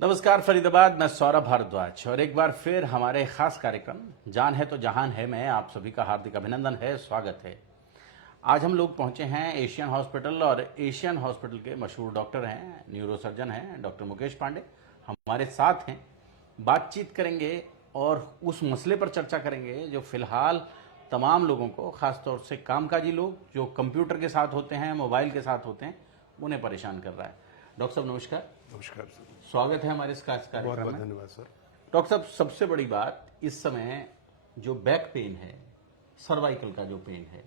नमस्कार फरीदाबाद, मैं सौरभ भारद्वाज और एक बार फिर हमारे खास कार्यक्रम जान है तो जहान है में आप सभी का हार्दिक अभिनंदन है, स्वागत है। आज हम लोग पहुंचे हैं एशियन हॉस्पिटल और एशियन हॉस्पिटल के मशहूर डॉक्टर हैं, न्यूरोसर्जन हैं, डॉक्टर मुकेश पांडे हमारे साथ हैं। बातचीत करेंगे और उस मसले पर चर्चा करेंगे जो फिलहाल तमाम लोगों को, खासतौर से कामकाजी लोग जो कंप्यूटर के साथ होते हैं, मोबाइल के साथ होते हैं, उन्हें परेशान कर रहा है। डॉक्टर साहब नमस्कार। नमस्कार सर। स्वागत है हमारे इस खास बहुत कार्यक्रम बहुत में। धन्यवाद सर। डॉक्टर साहब, सबसे बड़ी बात इस समय जो बैक पेन है, सर्वाइकल का जो पेन है,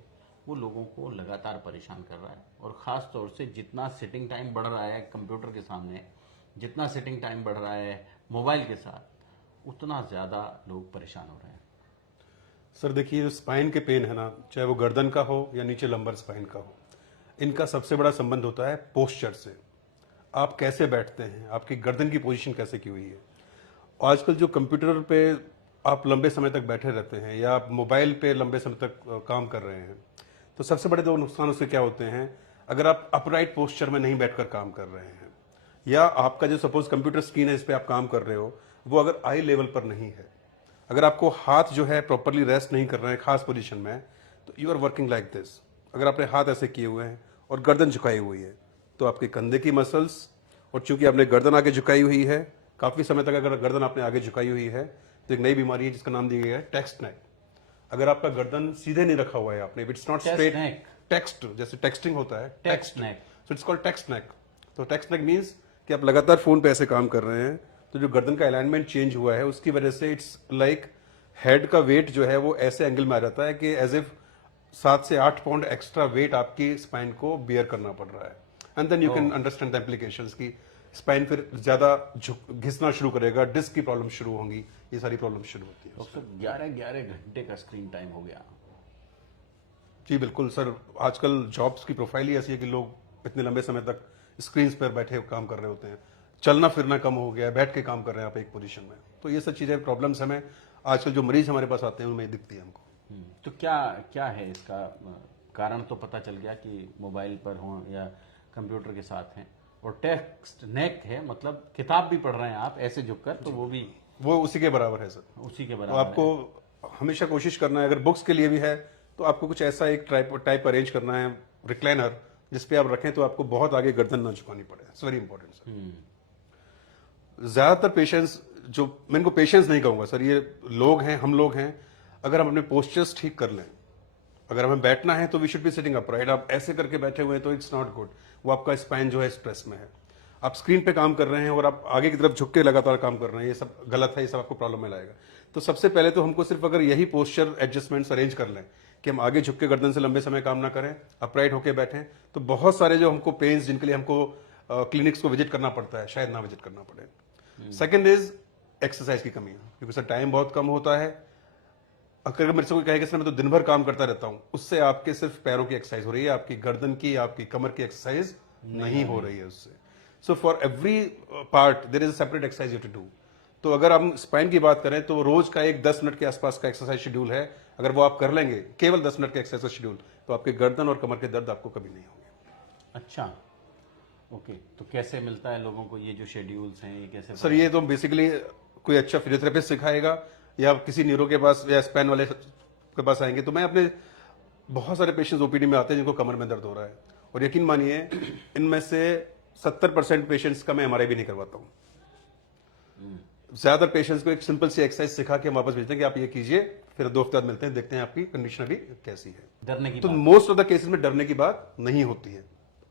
वो लोगों को लगातार परेशान कर रहा है और ख़ास तौर से जितना सिटिंग टाइम बढ़ रहा है कंप्यूटर के सामने, जितना सिटिंग टाइम बढ़ रहा है मोबाइल के साथ, उतना ज़्यादा लोग परेशान हो रहे हैं। सर देखिए, जो स्पाइन के पेन है ना, चाहे वो गर्दन का हो या नीचे लंबर स्पाइन का हो, इनका सबसे बड़ा संबंध होता है पोस्चर से। आप कैसे बैठते हैं, आपकी गर्दन की पोजीशन कैसे की हुई है। आजकल जो कंप्यूटर पे आप लंबे समय तक बैठे रहते हैं या आप मोबाइल पे लंबे समय तक काम कर रहे हैं, तो सबसे बड़े दो नुकसान उसके क्या होते हैं। अगर आप अपराइट पोस्चर में नहीं बैठकर काम कर रहे हैं या आपका जो सपोज कंप्यूटर स्क्रीन है इस पर आप काम कर रहे हो, वो अगर आई लेवल पर नहीं है, अगर आपको हाथ जो है प्रॉपरली रेस्ट नहीं कर रहे हैं खास पोजीशन में, तो you are working like this. अगर आपने हाथ ऐसे किए हुए हैं और गर्दन झुकाई हुई है, तो आपके कंधे की मसल्स, और चूंकि आपने गर्दन आगे झुकाई हुई है, काफी समय तक अगर गर्दन आपने आगे झुकाई हुई है, तो एक नई बीमारी है जिसका नाम दिया गया है टेक्स्ट नेक। अगर आपका गर्दन सीधे नहीं रखा हुआ है आपने, इट्स नॉट स्ट्रेट, टेक्स्ट जैसे टेक्सटिंग होता है, text neck, so it's called text neck. तो टेक्स्ट नेक मीन्स कि आप लगातार फोन पे ऐसे काम कर रहे हैं, तो जो गर्दन का अलाइनमेंट चेंज हुआ है उसकी वजह से इट्स लाइक हेड का वेट जो है वो ऐसे एंगल में आ जाता है कि एज इफ 7 से 8 पाउंड एक्स्ट्रा वेट आपकी स्पाइन को बियर करना पड़ रहा है। And then you can understand the implications की स्पाइन फिर ज्यादा घिसना शुरू करेगा, डिस्क की प्रॉब्लम शुरू होंगी, ये सारी प्रॉब्लम शुरू होती है। डॉक्टर 11-11 घंटे का स्क्रीन टाइम हो गया। जी बिल्कुल सर, आजकल जॉब्स की प्रोफाइल ही ऐसी है कि लोग इतने लंबे समय तक स्क्रीन पर बैठे काम कर रहे होते हैं, चलना फिरना कम हो गया है, बैठ के काम कर रहे हैं आप एक पोजीशन में। तो ये सब चीजें प्रॉब्लम्स हमें आजकल जो मरीज हमारे पास आते हैं उनमें दिखती है हमको। तो क्या क्या है इसका कारण? तो पता चल गया कि मोबाइल पर हो या कंप्यूटर के साथ हैं, और टेक्स्ट नेक है, मतलब किताब भी पढ़ रहे हैं आप ऐसे झुककर, तो वो उसी के बराबर है सर। उसी के तो बराबर है। आपको हमेशा कोशिश करना है, अगर बुक्स के लिए भी है तो आपको कुछ ऐसा एक टाइप अरेंज करना है, रिक्लाइनर, जिसपे आप रखें तो आपको बहुत आगे गर्दन ना झुकानी पड़े। It's very important sir. ज्यादातर पेशेंट्स, जो मैं इनको पेशेंट्स नहीं कहूंगा सर, ये लोग हैं, हम लोग हैं, अगर हम अपने पोस्चर्स ठीक कर लें, अगर हमें बैठना है तो we should be sitting upright. आप ऐसे करके बैठे हुए हैं तो इट्स नॉट गुड, वो आपका स्पाइन जो है स्ट्रेस में है। आप स्क्रीन पे काम कर रहे हैं और आप आगे की तरफ झुक के लगातार काम कर रहे हैं, ये सब गलत है, ये सब आपको प्रॉब्लम में लाएगा। तो सबसे पहले तो हमको सिर्फ अगर यही पोस्चर एडजस्टमेंट्स अरेंज कर लें कि हम आगे झुक के गर्दन से लंबे समय काम ना करें, अपराइट होकर बैठें, तो बहुत सारे जो हमको पेन्स जिनके लिए हमको क्लिनिक्स को विजिट करना पड़ता है, शायद ना विजिट करना पड़े। सेकेंड इज एक्सरसाइज की कमी है, क्योंकि सर टाइम बहुत कम होता है। अगर मेरे से कोई कहेगा सर मैं तो दिन भर काम करता रहता हूं, उससे आपके सिर्फ पैरों की एक्सरसाइज हो रही है, आपकी गर्दन की, आपकी कमर की एक्सरसाइज नहीं हो रही है उससे। So for every part there is a separate exercise you to do. तो अगर हम स्पाइन की बात करें तो रोज का एक 10 मिनट के आसपास का एक्सरसाइज शेड्यूल है, अगर वो आप कर लेंगे, केवल 10 मिनट का एक्सरसाइज शेड्यूल, तो आपके गर्दन और कमर के दर्द आपको कभी नहीं होंगे। अच्छा, ओके। तो कैसे मिलता है लोगों को ये जो शेड्यूल्स हैं, ये कैसे? सर ये तो बेसिकली कोई अच्छा फिजियोथेरेपिस्ट सिखाएगा या किसी न्यूरो के पास या स्पाइन वाले के पास आएंगे। तो मैं अपने बहुत सारे पेशेंट्स ओपीडी में आते हैं जिनको कमर में दर्द हो रहा है, और यकीन मानिए इनमें से 70% पेशेंट्स का मैं एमआरआई भी नहीं करवाता हूँ। ज्यादातर पेशेंट्स को एक सिंपल सी एक्सरसाइज सिखा के हम वापस भेजते हैं कि आप ये कीजिए, फिर 2 हफ्ते बाद मिलते हैं, देखते हैं आपकी कंडीशन अभी कैसी है। डरने की तो मोस्ट ऑफ द केसेस में डरने की बात नहीं होती है,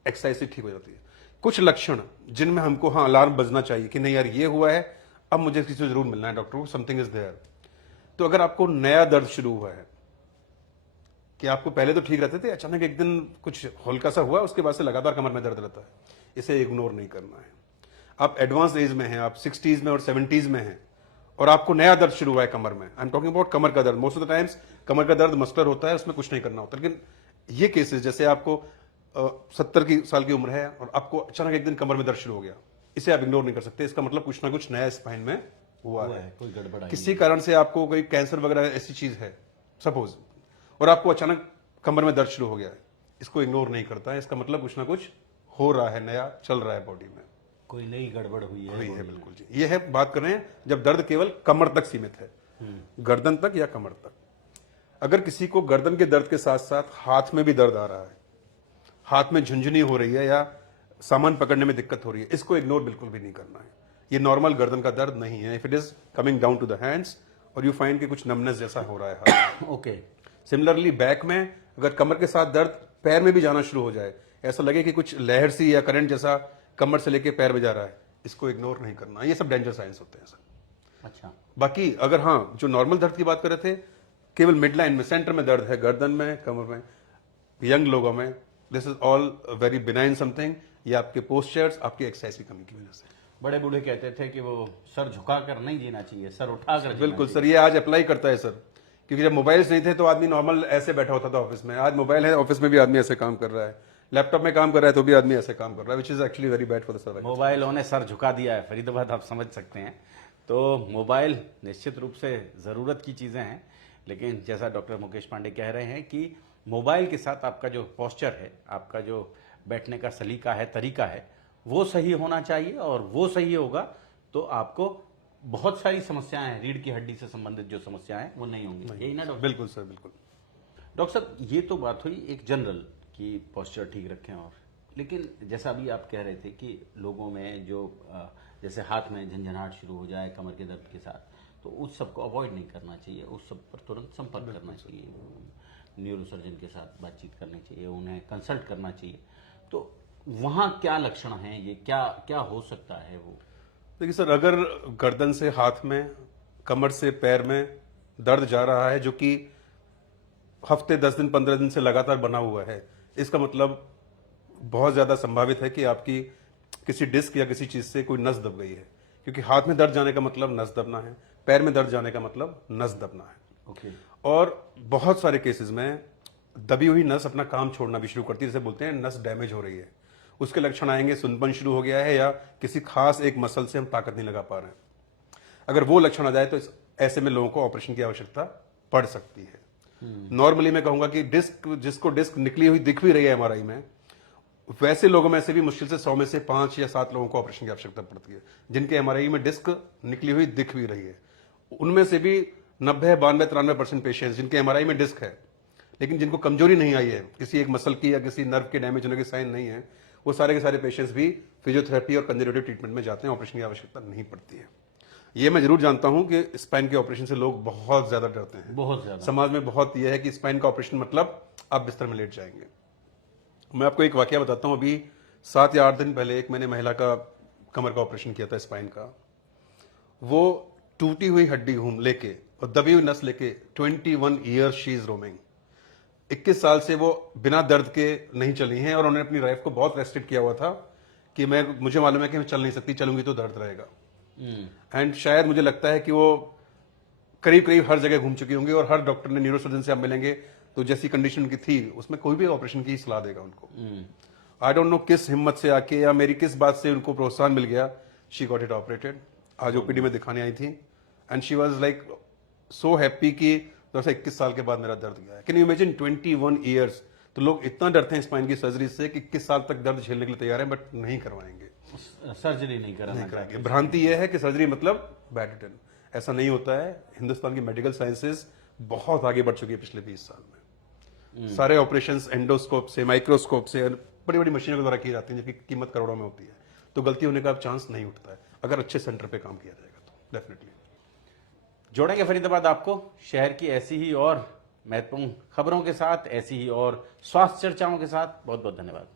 एक्सरसाइज से ठीक हो जाती है। कुछ लक्षण जिनमें हमको हाँ अलार्म बजना चाहिए कि नहीं यार ये हुआ है, अब मुझे किसी से जरूर मिलना है डॉक्टर को, समथिंग इज देयर। तो अगर आपको नया दर्द शुरू हुआ है, कि आपको पहले तो ठीक रहते थे, अचानक एक दिन कुछ हल्का सा हुआ, उसके बाद से लगातार कमर में दर्द रहता है, इसे इग्नोर नहीं करना है। आप एडवांस एज में हैं, आप 60s में और 70s में हैं, और आपको नया दर्द शुरू हुआ है कमर में, आई एम टॉकिंग अबाउट कमर का दर्द। मोस्ट ऑफ द टाइम्स कमर का दर्द मस्कुलर होता है, उसमें कुछ नहीं करना होता। लेकिन ये केसेस जैसे आपको 70 साल की उम्र है और आपको अचानक एक दिन कमर में दर्द शुरू हो गया, इसे आप इग्नोर नहीं कर सकते। इसका मतलब कुछ ना कुछ नया स्पाइन में हुआ है, कोई गड़बड़ किसी कारण से आपको कोई कैंसर वगैरह ऐसी चीज है सपोज, और आपको अचानक कमर में दर्द शुरू हो गया है, इसको इग्नोर नहीं करता है, इसका मतलब कुछ ना कुछ हो रहा है, नया चल रहा है बॉडी में। कोई नई गड़बड़ हुई है बिल्कुल जी। ये है, बात कर रहे हैं जब दर्द केवल कमर तक सीमित है, गर्दन तक या कमर तक। अगर किसी को गर्दन के दर्द के साथ साथ हाथ में भी दर्द आ रहा है, हाथ में झुंझुनी हो रही है या सामान पकड़ने में दिक्कत हो रही है, इसको इग्नोर बिल्कुल भी नहीं करना है। ये नॉर्मल गर्दन का दर्द नहीं है। If it is coming down to the hands और यू फाइंड कि कुछ नमनेस जैसा हो रहा है हाथ, ओके। सिमिलरली बैक में अगर कमर के साथ दर्द पैर में भी जाना शुरू हो जाए, ऐसा लगे कि कुछ लहर सी या करंट जैसा कमर से लेके पैर में जा रहा है, इसको इग्नोर नहीं करना। ये सब डेंजर साइंस होते हैं सर। अच्छा। बाकी अगर हाँ, जो नॉर्मल दर्द की बात कर रहे थे, केवल मिड लाइन में, सेंटर में दर्द है, गर्दन में, कमर में, यंग लोगों में, this is all very benign something. ये आपके पोस्चर्स, आपकी एक्सरसाइज की कमी की वजह से। बड़े बूढ़े कहते थे कि वो सर झुकाकर नहीं जीना चाहिए, सर उठाकर। बिल्कुल सर, ये आज अप्लाई करता है सर, क्योंकि जब मोबाइल्स नहीं थे तो आदमी नॉर्मल ऐसे बैठा होता था ऑफिस में। आज मोबाइल है, ऑफिस में भी आदमी ऐसे काम कर रहा है, लैपटॉप में काम कर रहा है तो भी आदमी ऐसे काम कर रहा है, which is actually very bad for the survival. मोबाइलों ने सर झुका दिया है फरीदाबाद, आप समझ सकते हैं। तो मोबाइल निश्चित रूप से ज़रूरत की चीज़ें हैं, लेकिन जैसा डॉक्टर मुकेश पांडे कह रहे हैं कि मोबाइल के साथ आपका जो पोस्चर है, आपका जो बैठने का सलीका है, तरीका है, वो सही होना चाहिए। और वो सही होगा तो आपको बहुत सारी समस्याएं हैं, रीढ़ की हड्डी से संबंधित जो समस्याएं हैं वो नहीं होंगी। यही ना डॉक्टर? बिल्कुल सर, बिल्कुल। डॉक्टर साहब, ये तो बात हुई एक जनरल कि पोस्चर ठीक रखें। और लेकिन जैसा अभी आप कह रहे थे कि लोगों में जो जैसे हाथ में झंझनाहट शुरू हो जाए कमर के दर्द के साथ, तो उस सब को अवॉइड नहीं करना चाहिए, उस सब पर तुरंत संपर्क करना चाहिए, न्यूरो सर्जन के साथ बातचीत करनी चाहिए, उन्हें कंसल्ट करना चाहिए। तो वहाँ क्या लक्षण हैं, ये क्या क्या हो सकता है वो? देखिए सर, अगर गर्दन से हाथ में, कमर से पैर में दर्द जा रहा है जो कि हफ्ते 10 दिन 15 दिन से लगातार बना हुआ है, इसका मतलब बहुत ज्यादा संभावित है कि आपकी किसी डिस्क या किसी चीज से कोई नस दब गई है। क्योंकि हाथ में दर्द जाने का मतलब नस दबना है, पैर में दर्द जाने का मतलब नस दबना है। ओके। और बहुत सारे केसेस में दबी हुई नस अपना काम छोड़ना भी शुरू करती है, जैसे बोलते हैं नस डैमेज हो रही है। उसके लक्षण आएंगे, सुनपन शुरू हो गया है या किसी खास एक मसल से हम ताकत नहीं लगा पा रहे हैं। अगर वो लक्षण आ जाए तो ऐसे में लोगों को ऑपरेशन की आवश्यकता पड़ सकती है। नॉर्मली मैं कहूंगा कि डिस्क, जिसको डिस्क निकली हुई दिख भी रही है एमआरआई में, वैसे लोगों में से भी मुश्किल से 100 में से 5 या 7 लोगों को ऑपरेशन की आवश्यकता पड़ती है, जिनके एमआरआई में डिस्क निकली हुई दिख भी रही है। उनमें से भी 90, 92, 93% पेशेंट्स जिनके एमआरआई में डिस्क है, लेकिन जिनको कमजोरी नहीं आई है, किसी एक मसल की या किसी नर्व के डैमेज होने के साइन नहीं है, वो सारे के सारे पेशेंट्स भी फिजियोथेरेपी और कंजर्वेटिव ट्रीटमेंट में जाते हैं, ऑपरेशन की आवश्यकता नहीं पड़ती है। ये मैं जरूर जानता हूं कि स्पाइन के ऑपरेशन से लोग बहुत ज्यादा डरते हैं, बहुत ज्यादा। समाज में बहुत यह है कि स्पाइन का ऑपरेशन मतलब आप बिस्तर में लेट जाएंगे। मैं आपको एक वाकया बताता हूं। अभी 7 या 8 दिन पहले एक मैंने महिला का कमर का ऑपरेशन किया था, स्पाइन का। वो टूटी हुई हड्डी घूम लेके और दबी हुई नस लेके 21 ईयर्स शी इज रोमिंग। 21 साल से वो बिना दर्द के नहीं चली हैं और उन्होंने अपनी लाइफ को बहुत रेस्ट्रिक्ट किया हुआ था कि मुझे मालूम है कि मैं चल नहीं सकती, चलूंगी तो दर्द रहेगा। एंड शायद मुझे लगता है कि वो करीब करीब हर जगह घूम चुकी होंगी और हर डॉक्टर ने, न्यूरो सर्जन से आप मिलेंगे तो जैसी कंडीशन उनकी थी उसमें कोई भी ऑपरेशन की सलाह देगा उनको। आई डोंट नो किस हिम्मत से आके या मेरी किस बात से उनको प्रोत्साहन मिल गया, शी गॉट इट ऑपरेटेड। आज ओपीडी में दिखाने आई थी and she was like so happy कि 21 साल के बाद मेरा दर्द गया है। Can you imagine 21 years? तो लोग इतना डरते हैं स्पाइन की सर्जरी से कि 21 साल तक दर्द झेलने के लिए तैयार हैं, बट नहीं करवाएंगे, सर्जरी नहीं कराएंगे। भ्रांति यह है कि सर्जरी मतलब बैड। ऐसा नहीं होता है। हिंदुस्तान की मेडिकल साइंसेज बहुत आगे बढ़ चुकी है पिछले 20 साल में। सारे ऑपरेशंस एंडोस्कोप से, माइक्रोस्कोप से, बड़ी बड़ी मशीनों के द्वारा की जाती हैं, जिनकी कीमत करोड़ों में होती है। तो गलती होने का चांस नहीं उठता है अगर अच्छे सेंटर पे काम किया जाएगा तो डेफिनेटली। जोड़ेंगे फरीदाबाद आपको शहर की ऐसी ही और महत्वपूर्ण खबरों के साथ, ऐसी ही और स्वास्थ्य चर्चाओं के साथ। बहुत बहुत धन्यवाद।